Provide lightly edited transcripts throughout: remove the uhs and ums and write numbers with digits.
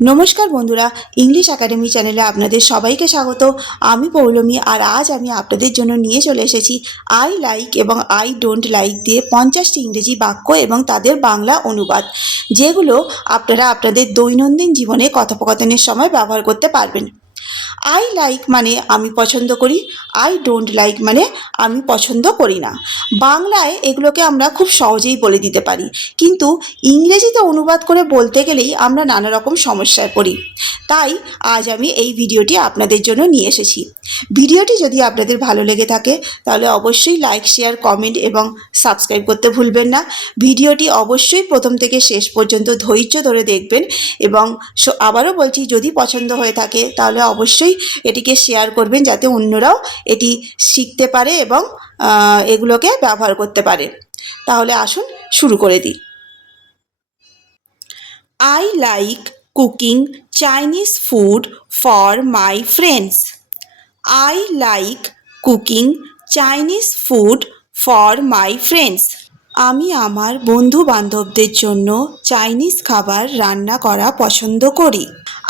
নমস্কার বন্ধুরা, English academy চ্যানেলে আপনাদের সবাইকে স্বাগত। আমি পৌলমী, আর আজ আমি আপনাদের জন্য নিয়ে চলে এসেছি আই লাইক এবং আই ডোন্ট লাইক দিয়ে 50টি ইংরেজি বাক্য এবং তাদের বাংলা অনুবাদ, যেগুলো আপনারা আপনাদের দৈনন্দিন জীবনে কথোপকথনের সময় ব্যবহার করতে পারবেন। আই লাইক মানে আমি পছন্দ করি, আই ডোন্ট লাইক মানে আমি পছন্দ করি না। বাংলায় এগুলোকে আমরা খুব সহজেই বলে দিতে পারি, কিন্তু ইংরেজিতে অনুবাদ করে বলতে গেলেই আমরা নানা রকম সমস্যায় পড়ি। তাই আজ আমি এই ভিডিওটি আপনাদের জন্য নিয়ে এসেছি। ভিডিওটি যদি আপনাদের ভালো লেগে থাকে তাহলে অবশ্যই লাইক, শেয়ার, কমেন্ট এবং সাবস্ক্রাইব করতে ভুলবেন না। ভিডিওটি অবশ্যই প্রথম থেকে শেষ পর্যন্ত ধৈর্য ধরে দেখবেন এবং আবারও বলছি, যদি পছন্দ হয়ে থাকে তাহলে অবশ্যই এটিকে শেয়ার করবেন, যাতে অন্যরাও এটি শিখতে পারে এবং এগুলোকে ব্যবহার করতে পারে। তাহলে আসুন শুরু করে দিই। I like cooking Chinese food for my friends. I like cooking Chinese food for my friends. আমি আমার বন্ধু বান্ধবদের জন্য চাইনিজ খাবার রান্না করা পছন্দ করি।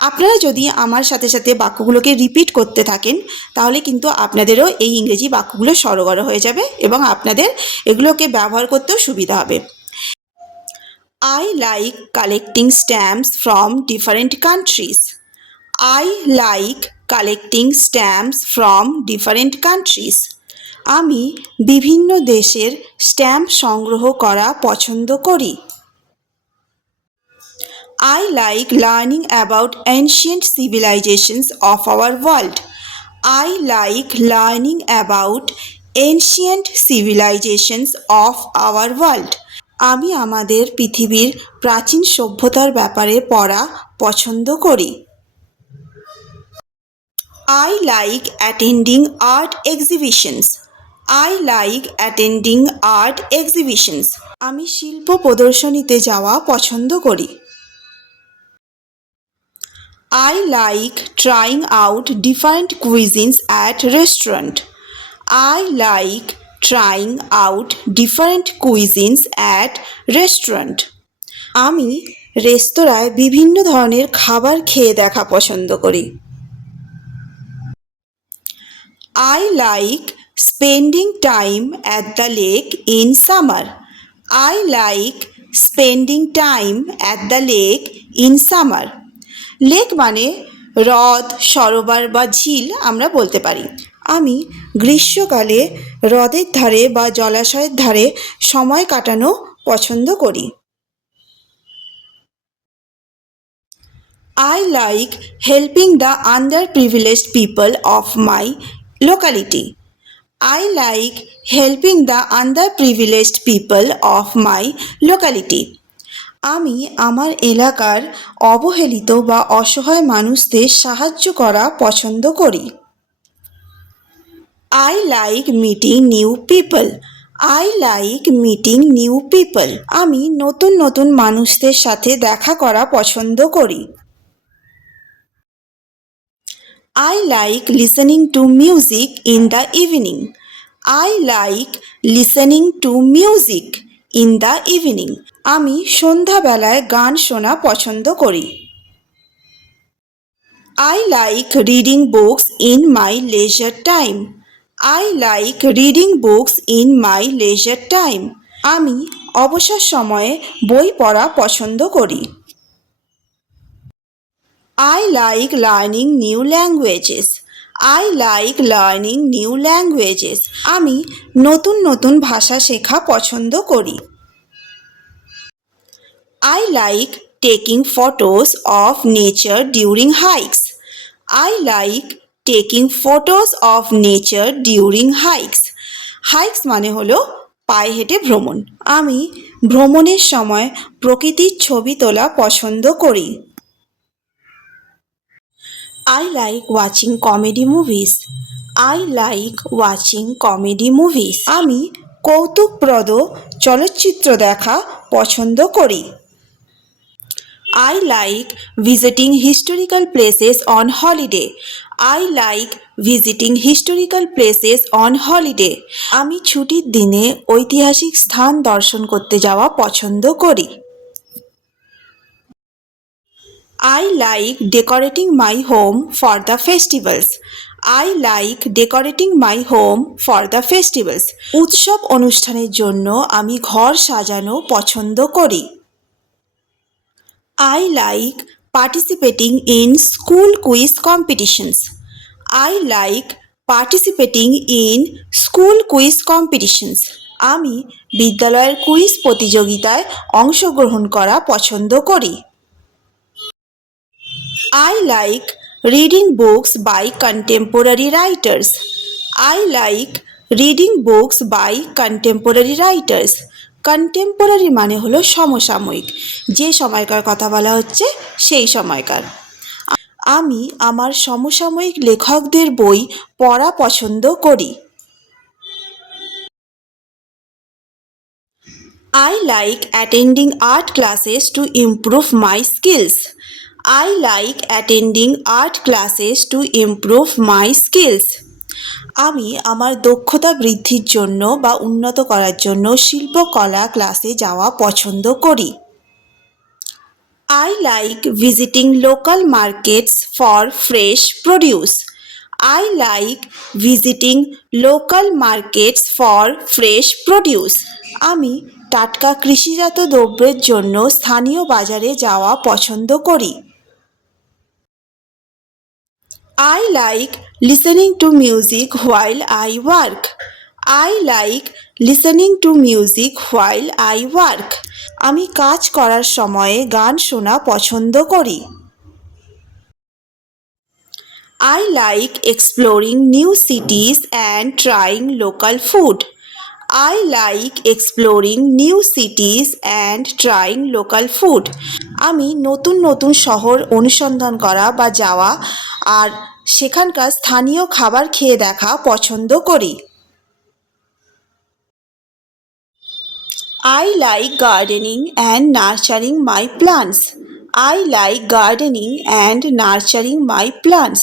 আপনারা যদি আমার সাথে সাথে বাক্যগুলোকে রিপিট করতে থাকেন তাহলে কিন্তু আপনাদেরও এই ইংরেজি বাক্যগুলো সরগর হয়ে যাবে এবং আপনাদের এগুলোকে ব্যবহার করতেও সুবিধা হবে। I like collecting stamps from different countries. I like collecting stamps from different countries. আমি বিভিন্ন দেশের স্ট্যাম্প সংগ্রহ করা পছন্দ করি। I like learning about ancient civilizations of our world. I like learning about ancient civilizations of our world. আমি আমাদের পৃথিবীর প্রাচীন সভ্যতার ব্যাপারে পড়া পছন্দ করি। I like attending art exhibitions. I like attending art exhibitions. আমি শিল্প প্রদর্শনীতে যাওয়া পছন্দ করি। I like trying out different cuisines at restaurant. I like trying out different cuisines at restaurant. আমি রেস্তোরাঁয় বিভিন্ন ধরনের খাবার খেয়ে দেখা পছন্দ করি। I like spending time at the lake in summer. I like spending time at the lake in summer. Lake মানে হ্রদ, সরোবর বা ঝিল আমরা বলতে পারি। আমি গ্রীষ্মকালে হ্রদের ধারে বা জলাশয়ের ধারে সময় কাটানো পছন্দ করি। I like helping the underprivileged people of my locality. I like helping the underprivileged people of my locality. আমি আমার এলাকার অবহেলিত বা অসহায় মানুষদের সাহায্য করা পছন্দ করি। I like meeting new people. I like meeting new people. আমি নতুন নতুন মানুষদের সাথে দেখা করা পছন্দ করি। I like listening to music in the evening. I like listening to music in the evening. আমি সন্ধ্যাবেলায় গান শোনা পছন্দ করি। I like reading books in my leisure time. I like reading books in my leisure time. আমি অবসর সময়ে বই পড়া পছন্দ করি। I like learning new languages. I like learning new languages. আমি নতুন নতুন ভাষা শেখা পছন্দ করি। I like taking photos of nature during hikes. I like taking photos of nature during hikes. Hikes মানে হলো পায়ে হেঁটে ভ্রমণ। আমি ভ্রমণের সময় প্রকৃতির ছবি তোলা পছন্দ করি। I like watching comedy movies. I like watching comedy movies. আমি কৌতুকপ্রদ চলচ্চিত্র দেখা পছন্দ করি। I like visiting historical places on holiday. I like visiting historical places on holiday. আমি ছুটির দিনে ঐতিহাসিক স্থান দর্শন করতে যাওয়া পছন্দ করি। I like decorating my home for the festivals. I like decorating my home for the festivals. উৎসব অনুষ্ঠানের জন্য আমি ঘর সাজানো পছন্দ করি। I like participating in school quiz competitions. I like participating in school quiz competitions. আমি বিদ্যালয়ের কুইজ প্রতিযোগিতায় অংশগ্রহণ করা পছন্দ করি। I like reading books by contemporary writers. I like reading books by contemporary writers. Contemporary মানে হলো সমসাময়িক, যে সময়কার কথা বলা হচ্ছে সেই সময়কার। আমি আমার সমসাময়িক লেখকদের বই পড়া পছন্দ করি। I like attending art classes to improve my skills. I like attending art classes to improve my skills. আমি আমার দক্ষতা বৃদ্ধির জন্য বা উন্নত করার জন্য শিল্পকলা ক্লাসে যাওয়া পছন্দ করি। I like visiting local markets for fresh produce. I like visiting local markets for fresh produce. আমি টাটকা কৃষিজাত দ্রব্যের জন্য স্থানীয় বাজারে যাওয়া পছন্দ করি। I like listening to music while I work. I like listening to music while I work. আমি কাজ করার সময়ে গান শোনা পছন্দ করি। I like exploring new cities and trying local food. I like exploring new cities and trying local food. আমি নতুন নতুন শহর অনুসন্ধান করা বা যাওয়া আর সেখানকার স্থানীয় খাবার খেয়ে দেখা পছন্দ করি। I like gardening and nurturing my plants. I like gardening and nurturing my plants.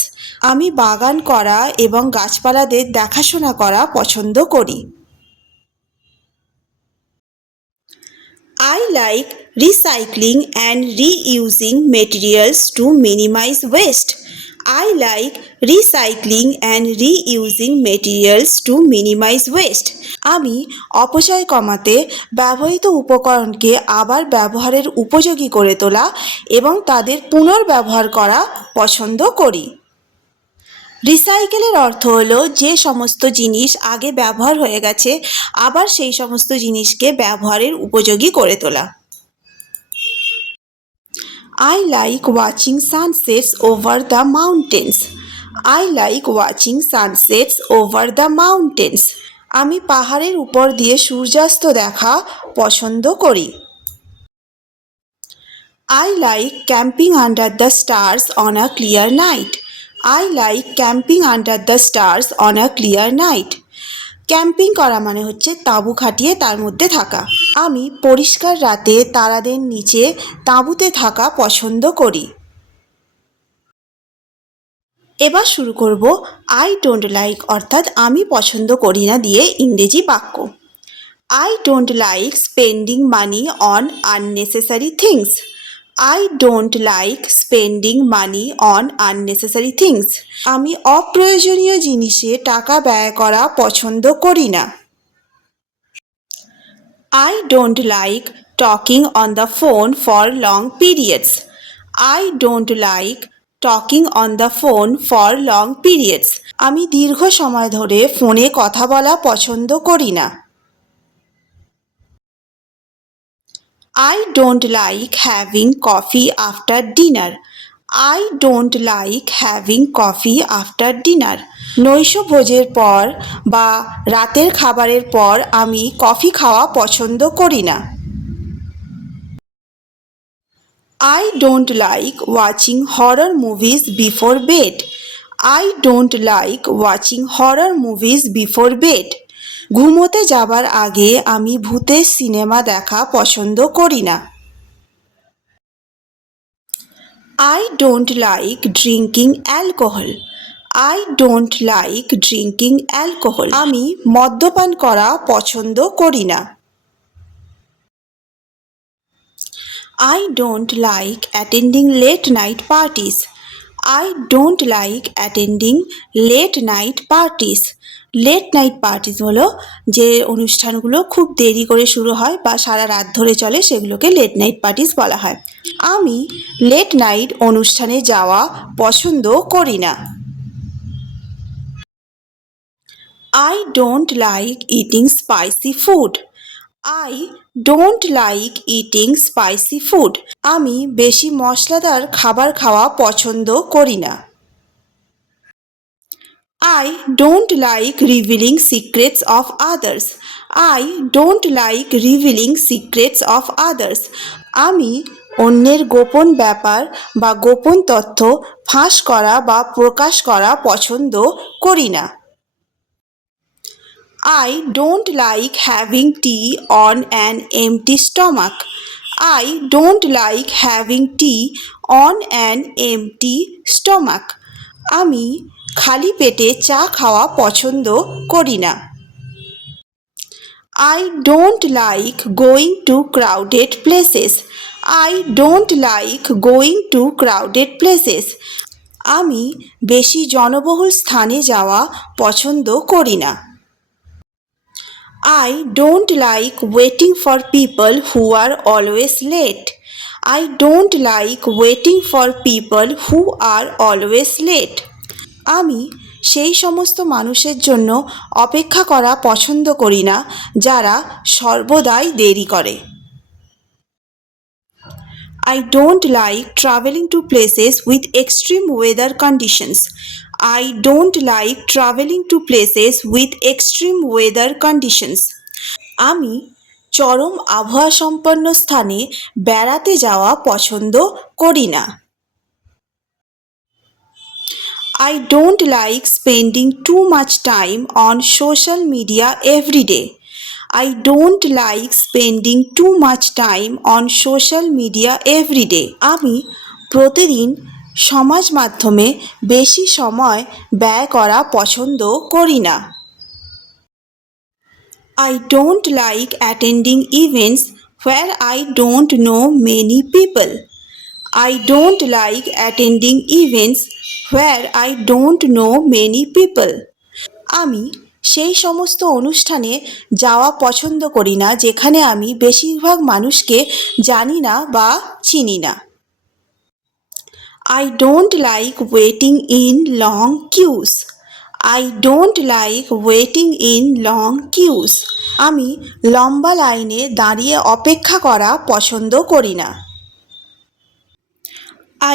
আমি বাগান করা এবং গাছপালাদের দেখাশোনা করা পছন্দ করি। I like recycling and reusing materials to minimize waste. I like recycling and reusing materials to minimize waste. আমি অপচয় কমাতে ব্যবহৃত উপকরণকে আবার ব্যবহারের উপযোগী করে তোলা এবং তাদের পুনর্ব্যবহার করা পছন্দ করি। রিসাইকেলের অর্থ হলো যে সমস্ত জিনিস আগে ব্যবহার হয়ে গেছে আবার সেই সমস্ত জিনিসকে ব্যবহারের উপযোগী করে তোলা। I like watching sunsets over the mountains. I like watching sunsets over the mountains. আমি পাহাড়ের উপর দিয়ে সূর্যাস্ত দেখা পছন্দ করি। I like camping under the stars on a clear night. I like camping under the stars on a clear night. Camping করা মানে হচ্ছে তাঁবু খাটিয়ে তার মধ্যে থাকা। আমি পরিষ্কার রাতে তারাদের নিচে তাঁবুতে থাকা পছন্দ করি। এবার শুরু করব আই ডোন্ট লাইক অর্থাৎ আমি পছন্দ করি না দিয়ে ইংরেজি বাক্য। I don't like spending money on unnecessary things. I don't like spending money on unnecessary things. আমি অপ্রয়োজনীয় জিনিসে টাকা ব্যয় করা পছন্দ করি না। I don't like talking on the phone for long periods. I don't like talking on the phone for long periods. আমি দীর্ঘ সময় ধরে ফোনে কথা বলা পছন্দ করি না। I don't like having coffee after dinner. I don't like having coffee after dinner. নৈশভোজের পর বা রাতের খাবারের পর আমি কফি খাওয়া পছন্দ করি না। I don't like watching horror movies before bed. I don't like watching horror movies before bed. ঘুমোতে যাবার আগে আমি ভূতের সিনেমা দেখা পছন্দ করি না। I don't like drinking alcohol. I don't like drinking alcohol. আমি মদ্যপান করা পছন্দ করি না। I don't like attending late night parties. I don't like attending late night parties. Late night parties হলো যে অনুষ্ঠানগুলো খুব দেরি করে শুরু হয় বা সারা রাত ধরে চলে, সেগুলোকে লেট নাইট পার্টিস বলা হয়। আমি লেট নাইট অনুষ্ঠানে যাওয়া পছন্দ করি না। I don't like eating spicy food. I don't like eating spicy food. আমি বেশি মশলাদার খাবার খাওয়া পছন্দ করি না। I don't like revealing secrets of others. I don't like revealing secrets of others. আমি অন্যের গোপন ব্যাপার বা গোপন তথ্য ফাঁস করা বা প্রকাশ করা পছন্দ করি না। I don't like having tea on an empty stomach. I don't like having tea on an empty stomach. আমি খালি পেটে চা খাওয়া পছন্দ করি না। I don't like going to crowded places. I don't like going to crowded places. আমি বেশি জনবহুল স্থানে যাওয়া পছন্দ করি না। I don't like waiting for people who are always late. I don't like waiting for people who are always late. আমি সেই সমস্ত মানুষের জন্য অপেক্ষা করা পছন্দ করি না যারা সর্বদাই দেরি করে। I don't like traveling to places with extreme weather conditions. I don't like traveling to places with extreme weather conditions. আমি চরম আবহাওয়া সম্পন্ন স্থানে বেড়াতে যাওয়া পছন্দ করি না। I don't like spending too much time on social media every day. I don't like spending too much time on social media every day. আমি প্রতিদিন সমাজ মাধ্যমে বেশি সময় ব্যয় করা পছন্দ করি না। I don't like attending events where I don't know many people. I don't like attending events where I don't know many people. আমি সেই সমস্ত অনুষ্ঠানে যাওয়া পছন্দ করি না যেখানে আমি বেশিরভাগ মানুষকে জানি না বা চিনি না। I don't like waiting in long queues. I don't like waiting in long queues. আমি লম্বা লাইনে দাঁড়িয়ে অপেক্ষা করা পছন্দ করি না।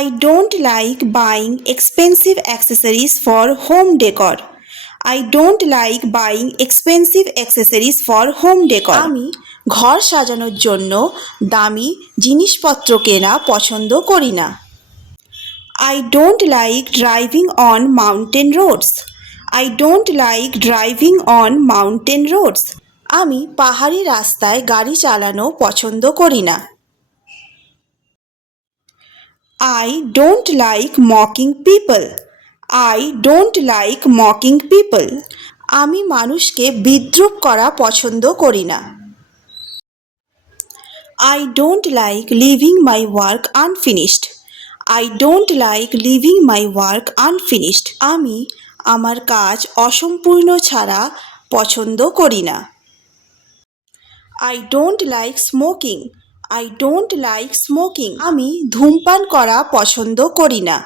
I don't like buying expensive accessories for home decor. I don't like buying expensive accessories for home decor. আমি ঘর সাজানোর জন্য দামি জিনিসপত্র কেনা পছন্দ করি না। I don't like driving on mountain roads. I don't like driving on mountain roads. আমি পাহাড়ি রাস্তায় গাড়ি চালানো পছন্দ করি না। I don't like mocking people. I don't like mocking people. আমি মানুষকে বিদ্রূপ করা পছন্দ করি না। I don't like leaving my work unfinished. I don't like leaving my work unfinished. আমি আমার কাজ অসম্পূর্ণ ছাড়া পছন্দ করি না। I don't like smoking. I don't like smoking. আমি ধূমপান করা পছন্দ করি না।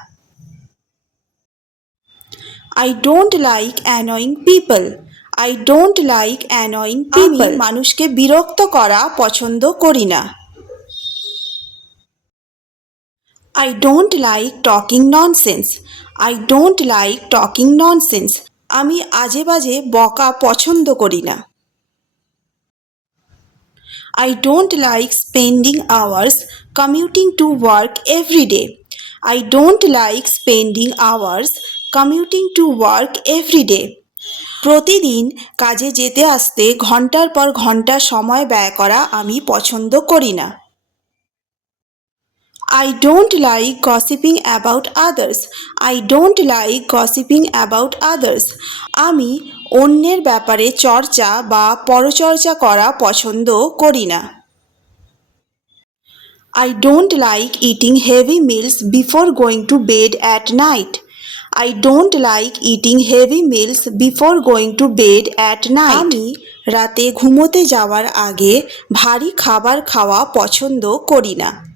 I don't like annoying people. I don't like annoying people. আমি মানুষকে বিরক্ত করা পছন্দ করি না। I don't like talking nonsense. I don't like talking nonsense. আমি আজে বাজে বকা পছন্দ করি না। I don't like spending hours commuting to work every day. I don't like spending hours commuting to work every day. প্রতিদিন কাজে যেতে আসতে ঘন্টার পর ঘন্টা সময় ব্যয় করা আমি পছন্দ করি না। I don't like gossiping about others. I don't like gossiping about others. আমি অন্যের ব্যাপারে চর্চা বা পরচর্চা করা পছন্দ করি না। I don't like eating heavy meals before going to bed at night. I don't like eating heavy meals before going to bed at night. আমি রাতে ঘুমোতে যাওয়ার আগে ভারী খাবার খাওয়া পছন্দ করি না।